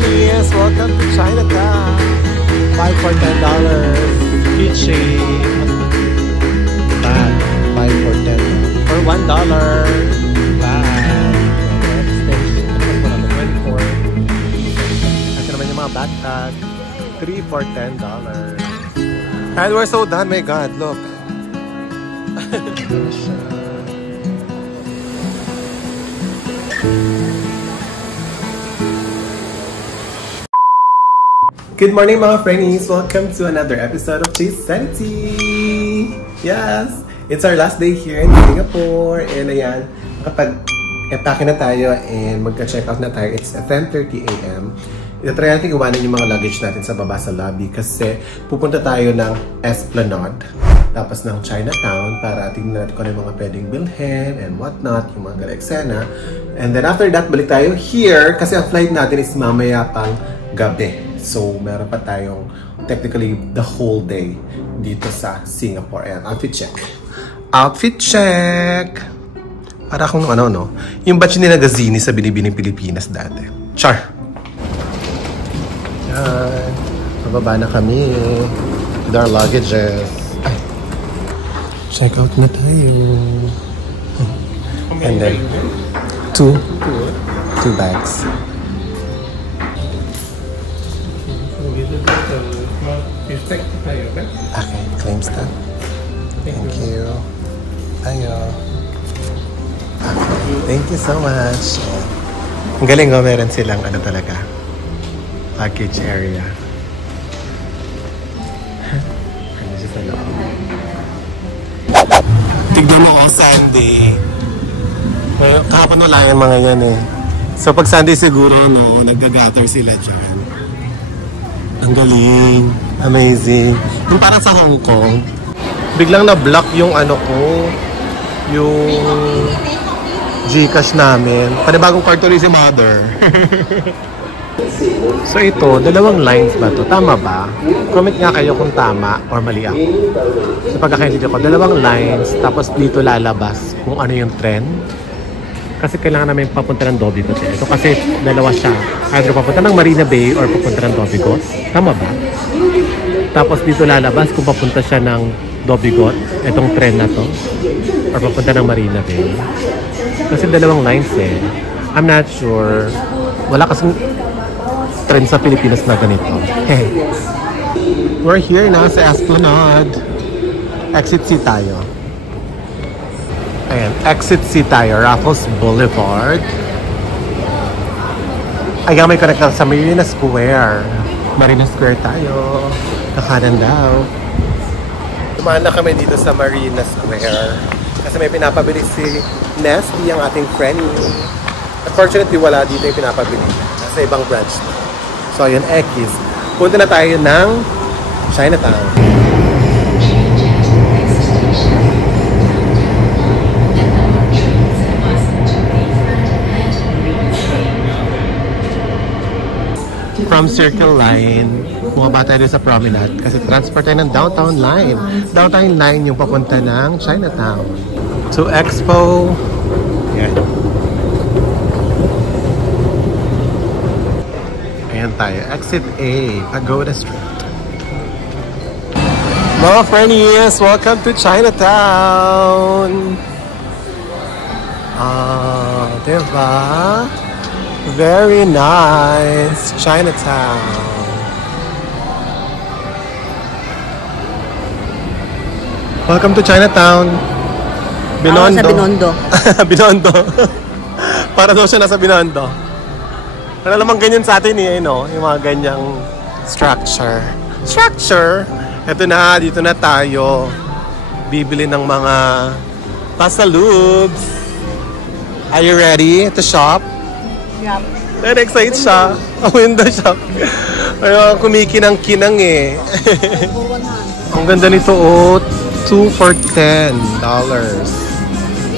friends! Welcome to Chinatown! 5 for $10. Keychain. Bag. 5 for $10. For $1. Bag. Extension. 24. Ito naman yung mga backpack. 3 for $10. And we're so done, my God, look. Good morning mga friendies! Welcome to another episode of Chase Sanity! Yes! It's our last day here in Singapore and ayan, kapag-epake na tayo and magka-check out na tayo. It's 10:30 AM. Itatry natin iwanan yung mga luggage natin sa baba sa lobby kasi pupunta tayo ng Esplanade tapos ng Chinatown para tingnan natin kung ano yung mga pwedeng bilhin and whatnot, yung mga gala-eksena. And then after that, balik tayo here kasi ang flight natin is mamaya pang gabi. So, meron pa tayong technically the whole day dito sa Singapore. Ayan, outfit check. Outfit check! Para kung ano, no? Yung batch ni Nagazini sa Binibining Pilipinas dati. Char! Yan. Pababa na kami with our luggages. Ay. Check out na tayo. And then, two bags. Okay, claim stamp. Thank you. Ayo. Okay, thank you so much. Ang galing ko, meron silang ano talaga, package area. Tignan mo ako Sunday. Kahapon wala yung mga yan eh. So pag Sunday siguro, no, nag-gather sila dyan. Ang galing. Amazing. Yung parang sa Hong Kong, biglang na-block yung ano ko, yung Gcash namin. Panibagong kwarto rin si Mother. So ito, dalawang lines ba to? Tama ba? Comment nga kayo kung tama or mali ako. Sa pagkakaintindi ko, dalawang lines, tapos dito lalabas kung ano yung trend. Kasi kailangan namin papunta ng Dobigot. Ito kasi dalawa siya. Either papunta ng Marina Bay or papunta ng Dobigot. Tama ba? Tapos dito lalabas kung papunta siya ng Dobigot, itong trend na to. Or papunta ng Marina Bay. Kasi dalawang lines eh. I'm not sure. Wala kasing trend sa Pilipinas na ganito. Hey. We're here na sa Esplanade. Exit C tayo. Ayan, exit C tayo, Raffles Boulevard. Ayan, may connect sa Marina Square. Marina Square tayo. Kakanan daw. Tumaan na kami dito sa Marina Square. Kasi may pinapabili si Nesty, ang ating friend. Unfortunately, wala dito yung pinapabili. Nasa ibang branch. So, ayan, X. Punta na tayo ng Chinatown. From Circle Line, bumaba tayo sa Promenade kasi transport tayo ng Downtown Line. Downtown Line yung papunta ng Chinatown. To Expo. Yan. Ayan tayo. Exit A, Pagoda Street. Mga friendies, welcome to Chinatown! Diba? Very nice, Chinatown. Welcome to Chinatown. Binondo. Sa Binondo. Binondo. Para daw siya nasa Binondo. Wala namang ganyan sa atin eh, no? Yung mga ganyang structure. Ito na, dito na tayo. Bibili ng mga pasalubs. Are you ready to shop? Yep. Very excited siya. Window shop. Ayaw, kumikinang-kinang eh. Ang ganda nito oh. 2 for $10.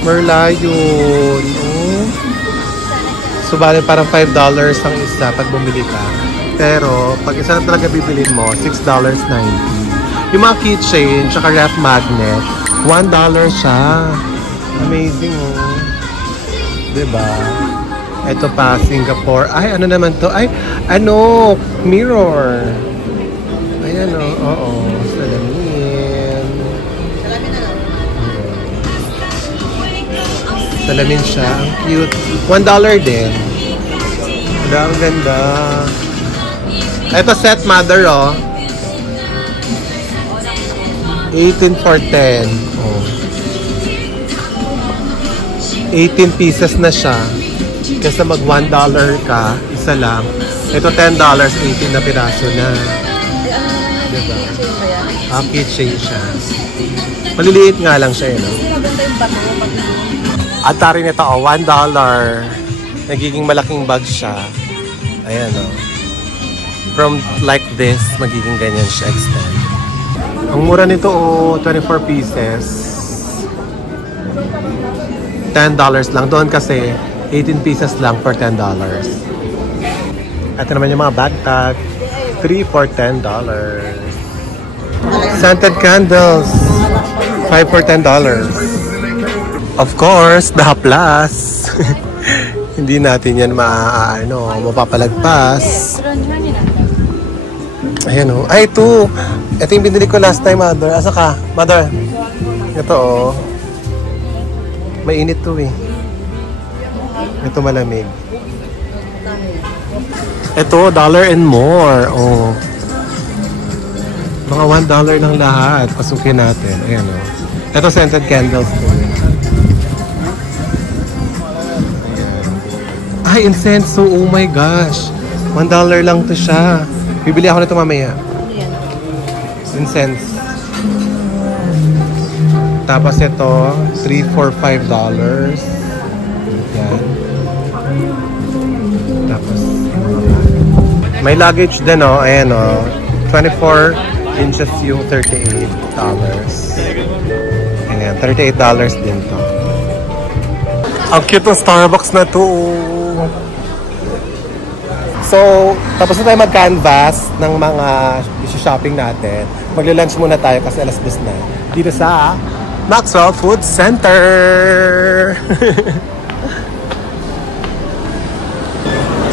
Merlion. Oh. So, bali parang $5 ang isa pag bumili ka. Pero, pag isa na talaga bibilin mo, $6.90. Yung mga keychain, tsaka ref magnet, $1 siya. Amazing oh. Diba? Ito pa, Singapore. Ay, ano naman to? Ay, ano? Mirror. Ayan o. Oo. Salamin. Salamin siya. Ang cute. $1 din. Ang ganda. Ito set mother oh. 18 for 10. Oh. 18 pieces na siya. Kasi mag $1 ka, isa lang. Ito $10, 18 na piraso na. Diba? Keychain siya. Maliliit nga lang siya, no? At tari nito, oh, $1. Nagiging malaking bag siya. Ayan, oh. From like this, magiging ganyan siya extend. Ang mura nito, oh, 24 pieces. $10 lang. Doon kasi 18 pieces lang for $10. Ito naman yung mga backpack. 3 for $10. Scented candles. 5 for $10. Of course, the plus. Hindi natin yan mapapalagpas. Ayan o. Ay, ito. Ito yung binili ko last time, Mother. Asa ka? Mother. Ito o. Mainit to eh. Ito malamig. Ito, $1 and more. Oh. Mga $1 lang lahat. Pasukin natin. Ayan o. Ito scented candles. Ay, incense. Oh my gosh. $1 lang to siya. Bibili ako nito mamaya. Incense. Tapos ito, $3 for $5. Yan. Tapos, may luggage din, oh. Ayan, oh. 24 inches yung $38. Ayan, $38 din to. Ang cute ng Starbucks na to. So, tapos na tayo mag-canvas ng mga shopping natin. Magla-lunch muna tayo kasi alas 2 na. Dito sa Maxwell Food Center.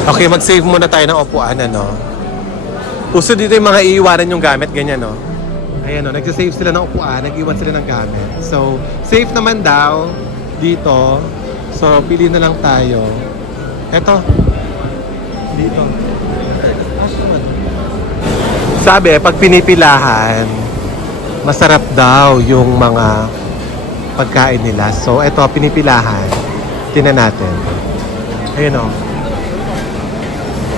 Okay, mag-save muna tayo ng upuan, ano. Uso dito yung mga iiwanan yung gamit, ganyan, no. Ayan, no, nag-save sila ng upuan, nag-iwan sila ng gamit. So, safe naman daw dito. So, pili na lang tayo. Eto. Dito. Sabi, pag pinipilahan, masarap daw yung mga pagkain nila. So, ito, pinipilahan. Tingnan natin. Ayun o.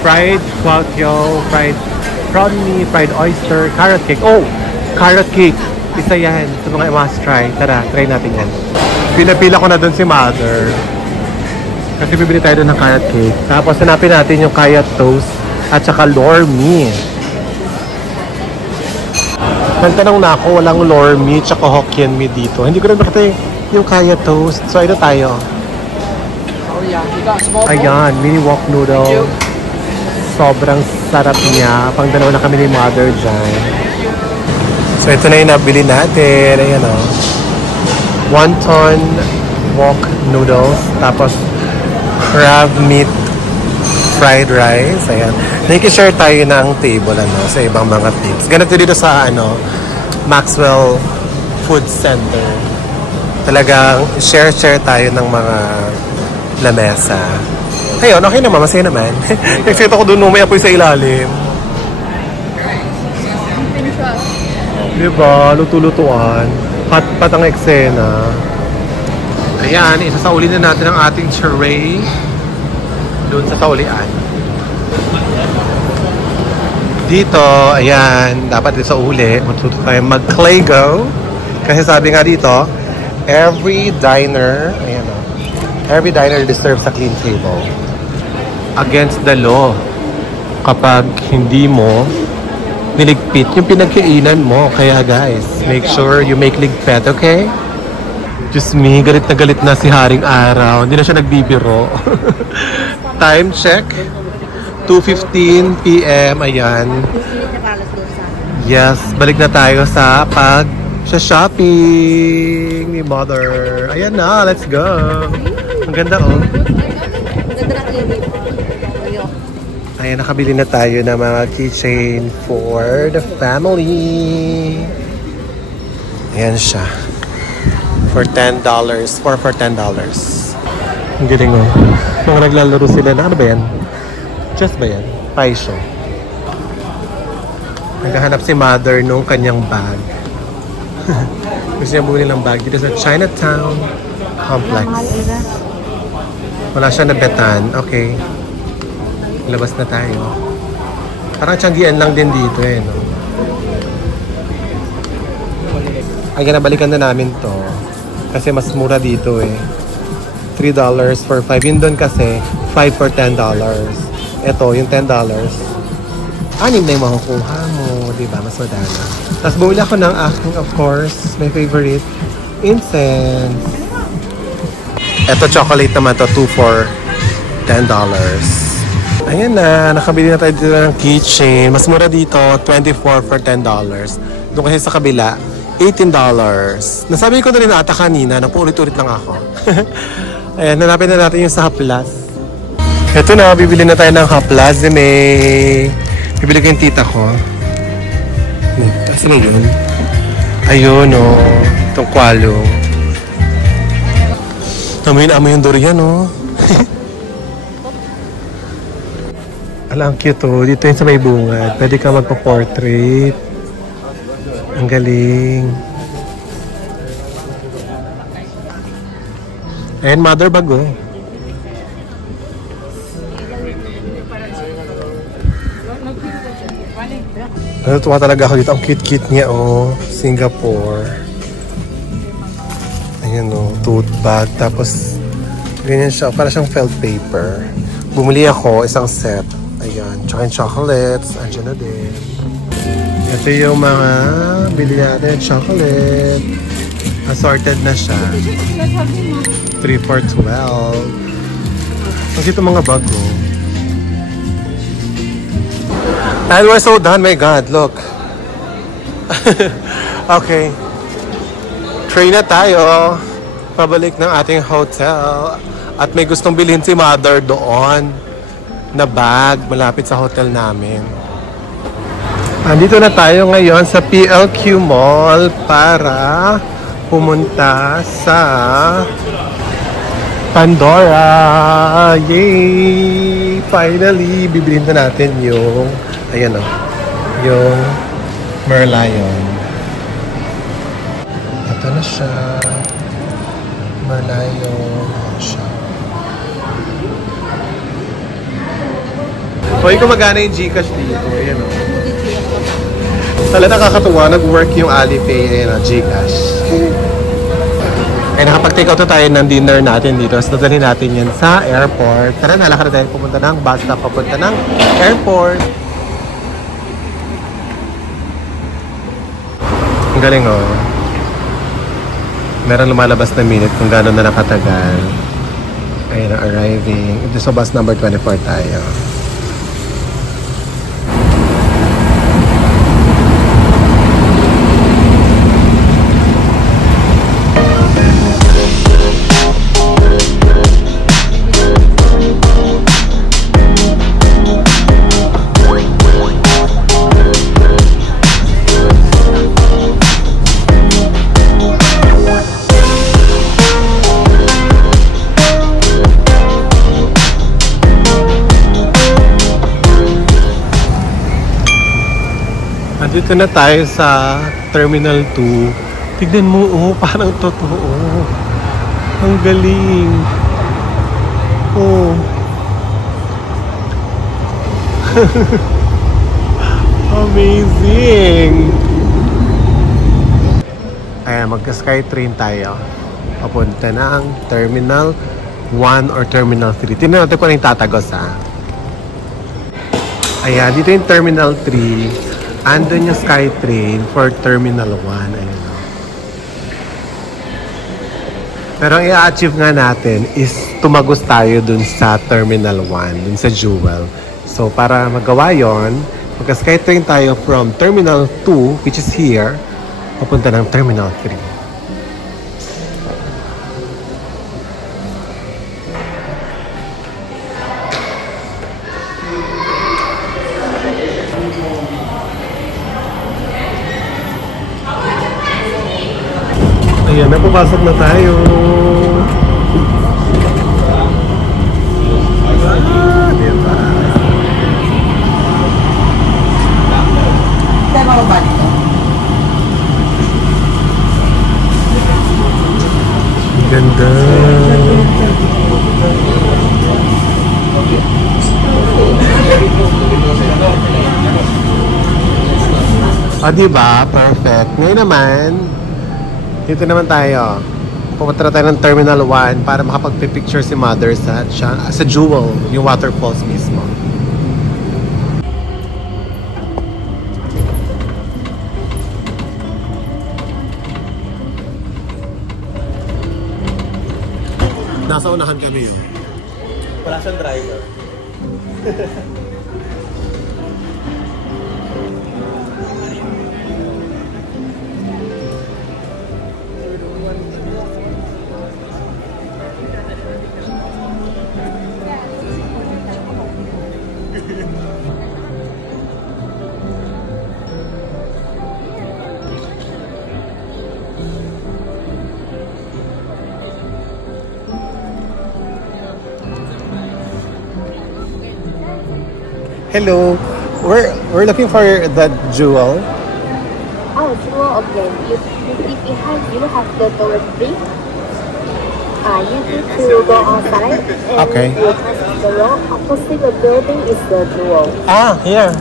Fried kwakyo, fried prawn mee, fried oyster, carrot cake. Oh! Carrot cake. Isa yan. Ito mga must try. Tara, try natin yan. Pinapila ko na doon si Mother. Kasi bibili tayo doon ng carrot cake. Tapos hanapin natin yung kaya toast at saka lormee. Nagtanong na ako, walang lormee tsaka Hokkien mee dito. Hindi ko rin nakita yung kaya toast. So, ito tayo. Ayan, mini wok noodle. Sobrang sarap niya. Pang dalawa na kami ni Mother dyan. So, ito na yung nabili natin. Ayan o. Wonton wok noodles. Tapos, crab meat fried rice. Ayan. Nakikishare tayo ng table sa ibang mga tips. Ganito dito sa Maxwell Food Center. Talagang share tayo ng mga lamesa. Ayun, okay naman. Masaya naman. Nag-set ako doon, may apoy sa ilalim. Diba? Luto-lutuan. Pat ang eksena. Ayan, isasauli na natin ang ating tray doon sa saulian. Dito, ayan, dapat dito sa uli, matuto tayo mag-Claygo. Kasi sabi nga dito, every diner deserves a clean table. Against the law. Kapag hindi mo niligpit yung pinagkainan mo. Kaya guys, make sure you make ligpit, okay? Diyos me, galit na si Haring Araw. Hindi na siya nagbibiro. Time check. 2:15 p.m. Ayan. Yes, balik na tayo sa shopping ni Mother. Ayan na, let's go. Ang ganda oh. Ayan, nakabili na tayo ng mga keychain for the family. Ayan siya. For $10. For $10. Ang galing oh. Mga naglalaro sila na. Ano ba yan? Just ba yan? Pie show. Naghahanap si mother nung kanyang bag. Gusto niya bumili ng bag dito sa Chinatown Complex. Wala siya nabetan. Okay. Labas na tayo. Parang tiyanggian lang din dito eh, no? Ay, nabalikan na namin to. Kasi mas mura dito eh. $3 for 5. Yun doon kasi, 5 for $10. Ito, yung $10. 6 na yung makukuha mo. Diba? Mas madala. Tapos bumili ako ng aking, of course, my favorite, incense. Ito, chocolate naman to. 2 for $10. Ayan na, nakabili na tayo dito ng keychain. Mas mura dito, 24 for $10. Doon kasi sa kabila, $18. Nasabi ko na rin ata kanina, napaulit-ulit lang ako. Ayan, hanapin na natin yung sa Haplas. Ito na, bibili na tayo ng Haplas. Bibili ko yung tita ko. Saan na yun? Ayun o, itong kwalo. Amoy na amoy yung durian o. Ala, ang cute oh. Dito yun sa may bungad. Pwede ka magpa-portrait. Ang galing. Ayan, mother bag oh. Natutuwa talaga ako dito. Ang cute-cute niya oh. Singapore. Ayan oh. Tote bag. Tapos, ganyan siya. Para siyang felt paper. Bumili ako isang set. Ayan, tsaka yung chocolates, andyan na din. Ito yung mga bili natin, chocolate. Assorted na siya. 3 for 12. Kasi ito mga bago. And we're so done, my God, look. Okay. Train na tayo. Pabalik ng ating hotel. At may gustong bilhin si mother doon na bag malapit sa hotel namin. Andito na tayo ngayon sa PLQ Mall para pumunta sa Pandora. Yay! Finally, bibilhin na natin yung ayan o, yung Merlion. Ito na siya. Merlion. Ito siya. Hoy, kung magana yung Gcash dito, ayan o. Talaga nakakatuwa, nag-work yung Alipay, ayan o, Gcash. Ay, nakapag-take out na tayo ng dinner natin dito. So, dadalhin natin yan sa airport. Tara, nalakad na tayo pupunta ng bus stop, papunta ng airport. Ang galing o. Meron lumalabas na minute kung gano'n na nakatagal. Ayan, arriving. Ito sa bus number 24 tayo. Dito na tayo sa Terminal 2. Tignan mo, oh, parang totoo. Ang galing. Oh. Amazing. Ayan, magka-Skytrain tayo. Papunta ng Terminal 1 or Terminal 3. Tignan natin kung ano yung tatagos, ha. Ayan, dito yung Terminal 3. Andun yung Skytrain for Terminal 1. Ayun. Pero ang i-achieve nga natin is tumagos tayo dun sa Terminal 1, dun sa Jewel. So, para magawa yon, magka-Skytrain tayo from Terminal 2, which is here, papunta ng Terminal 3. Ayan, napapasok na tayo. Diba? Ganda. Diba? Perfect. Ngayon naman, dito naman tayo. Pumunta na tayo ng Terminal 1 para makapag-picture si Mother sa Jewel, yung waterfalls mismo. Nasa unahan kami yun. Wala siyang driver. Hello, we're looking for the Jewel. Oh, Jewel, okay. You see behind you have the door 3. You need to go outside and Okay. you turn the road. Opposite the building is the Jewel. Here.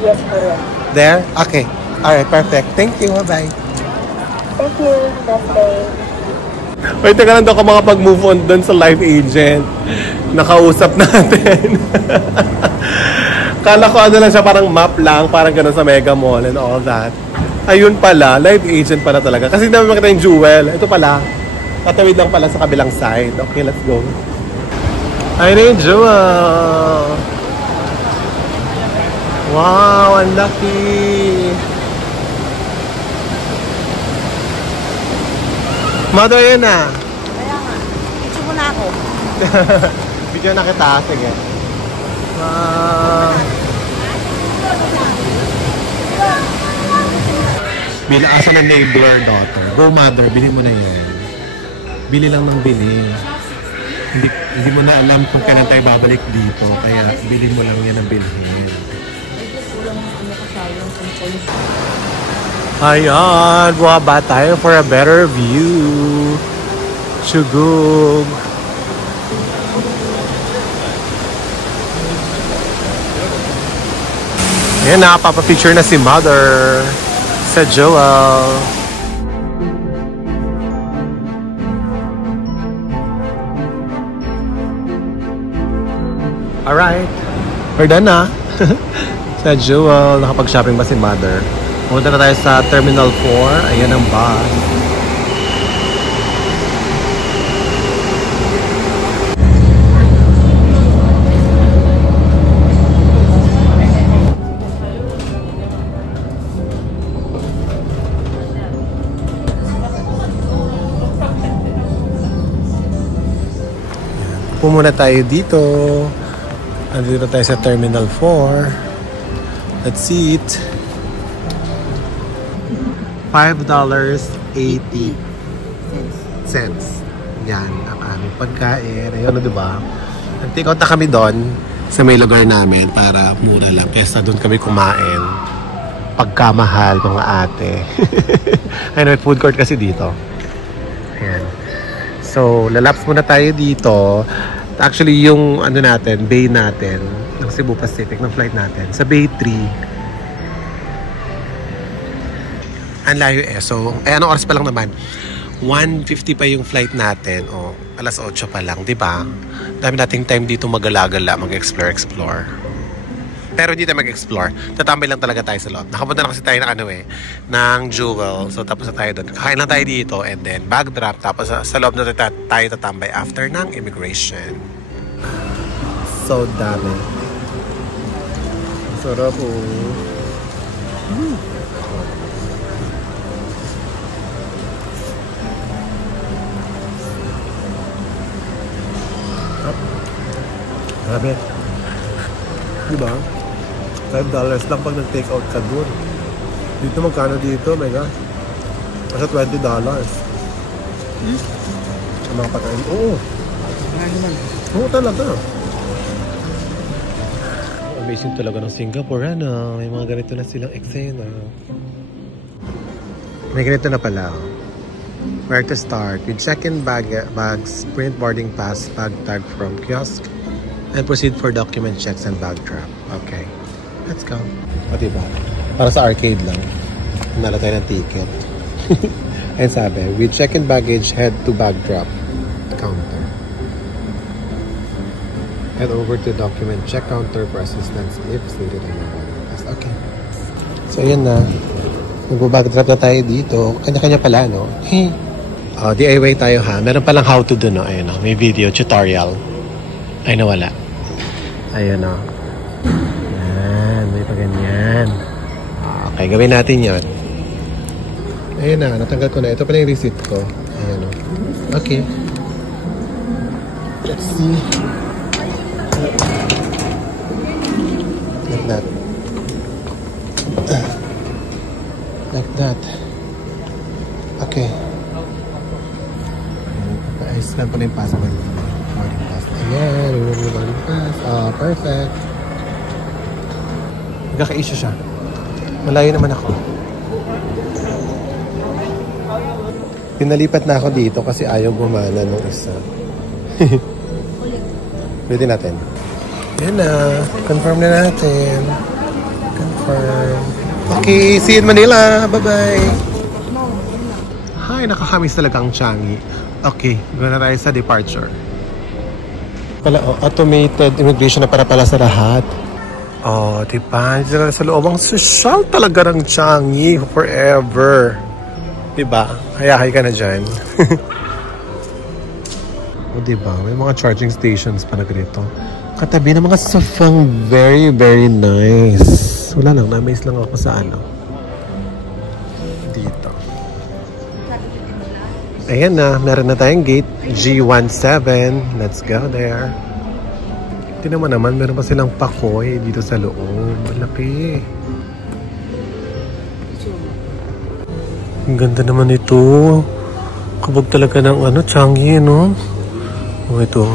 Yes, correct. There? Okay. Alright, perfect. Thank you. Bye-bye. Thank you. Best day. Wait, teka lang daw ka makapag-move on doon sa live agent. Nakausap natin. Kala ko ano lang siya, parang map lang, parang gano'n sa Mega Mall and all that. Ayun pala, live agent pala talaga. Kasi hindi namin makita yung Jewel. Ito pala, tatawid lang pala sa kabilang side. Okay, let's go. Ayun na yung Jewel. Wow, ang laki. Mother, yun na. Kaya nga, picture mo na ako. Video na kita, sige. Bila asa ng neighbor daughter. Go mother, bili mo na yan. Bili lang ng bili. Hindi mo na alam kung kailan tayo babalik dito. Kaya bili mo lang yan ng bilhin. Ayan, buwaba tayo for a better view. Chugug. Ayan, nakapapapicture na si Mother sa Jewel. Alright, we're done na. Sa Jewel, nakapag-shopping ba si Mother? Pumunta na tayo sa Terminal 4. Ayan ang bus. Pumunta tayo dito. Andito tayo sa Terminal 4. Let's eat. $5.80. Yan ang aming pagkain. Ayun, diba? Nag-take out na kami doon sa may lugar namin para mura lang. Kesa doon kami kumain. Pagkamahal, mga ate. Ayun, food court kasi dito. Ayan. So, lalaps muna tayo dito. Actually, yung ano natin, bay natin, ng Cebu Pacific, ng flight natin, sa Bay 3. Ang layo eh. So, anong oras pa lang naman? 1:50 pa yung flight natin. O, alas 8 pa lang, di ba? Dami nating time dito mag-gala-gala, mag-explore. Pero hindi tayo mag-explore. Tatambay lang talaga tayo sa loob. Nakapunta na kasi tayo ng ng Jewel. So, tapos na tayo doon. Kakain lang tayo dito and then bag drop. Tapos sa loob na tayo tatambay after ng immigration. So, dami. Sarap po. Grabe. Diba? $5 lang pag nag-take out ka dun. Dito magkano dito? My God. Kasi $20. Sa mga pagkain. Oo. Oo talaga. Amazing talaga ng Singapore, ano? May mga ganito na silang eksena. May ganito na pala. Where to start? With check-in bags, print boarding pass, bag tag from kiosk, and proceed for document checks and bag drop. Okay. Let's go. O diba? Para sa arcade lang. Nala tayo ng ticket. And sabi, with check-in baggage, head to bag drop counter. Head over to document check counter for assistance if stated in the boarding pass. Okay. So, yun na. Mag-bag drop na tayo dito. Kanya-kanya pala, no? DIY tayo, ha? Meron palang how to do, no? Ayun, no? May video, tutorial. Ay, nawala. Ayun, no? Yan. May pa ganyan. Okay, gawin natin yun. Ayun na. Natanggal ko na. Ito pala yung receipt ko. Ayun, no? Okay. Let's see. Like that. Like that. Okay. I-scan ko na yung passport. Boarding pass. Ayan. Remove yung boarding pass. Oh, perfect. Nagkaka-issue siya. Malayo naman ako. Pinalipat na ako dito kasi ayaw gumana nung isa. Pwede natin. Yan na. Confirm na natin. Confirm. Okay. See you in Manila. Bye-bye. Hi. Nakakamiss talaga ang Changi. Okay. Guna tayo sa departure. Pala, automated immigration na para sa lahat. Oh, diba? Dito sa loob. Ang social talaga ng Changi. Forever. Diba? Hayahay ka na dyan. O diba? May mga charging stations pa na ganito. Katabi ng mga sofang very, very nice. Wala lang. Na-amaze lang ako sa ano. Dito. Ayan na. Meron na tayong gate. G17. Let's go there. Tingnan mo naman. Meron pa silang pakoy dito sa loob. Malaki. Ang ganda naman ito. Kabog talaga ng ano, Changi, no? Oh, ito.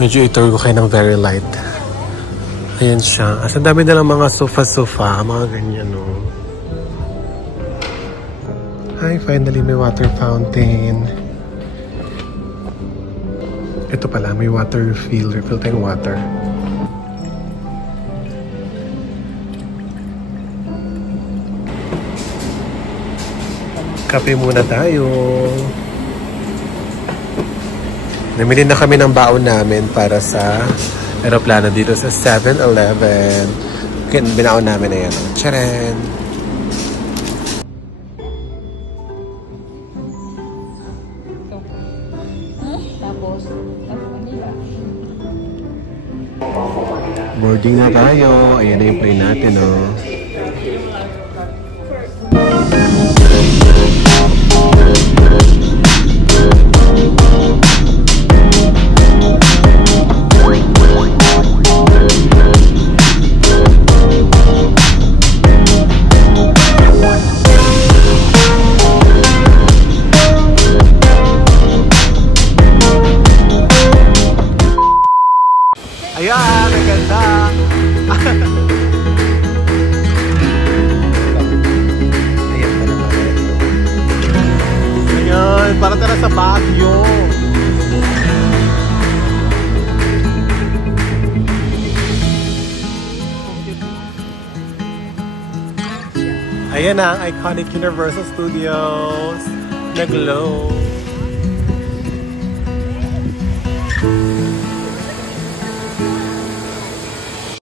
Medyo itour ko kayo ng very light. Ayan siya. As ang dami na lang mga sofa-sofa. Mga ganyan, no? Hi, finally may water fountain. Ito pala, may water refill. Refill tayong water. Kape muna tayo. Namili na kami ng baon namin para sa aeroplano dito sa 7-Eleven. Binaon namin na yan. Tcharan! Boarding na tayo. Ayan na yung plane natin, oh. Ayan, ang ganda. Ayan pa naman. Ayan, para tara sa Baguio. Ayan na ang iconic Universal Studios. Nag-glow.